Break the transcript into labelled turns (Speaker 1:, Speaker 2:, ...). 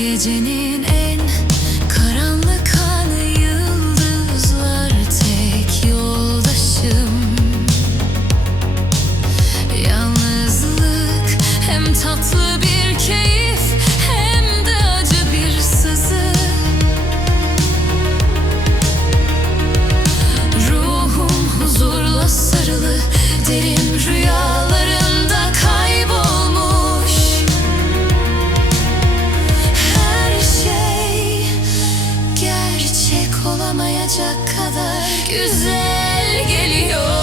Speaker 1: Gecenin en karanlık anı yıldızlar tek yoldaşım. Yalnızlık hem tatlı bir keyif hem de acı bir sızı. Ruhum huzurla sarılı derin rüyalar kadar güzel geliyor.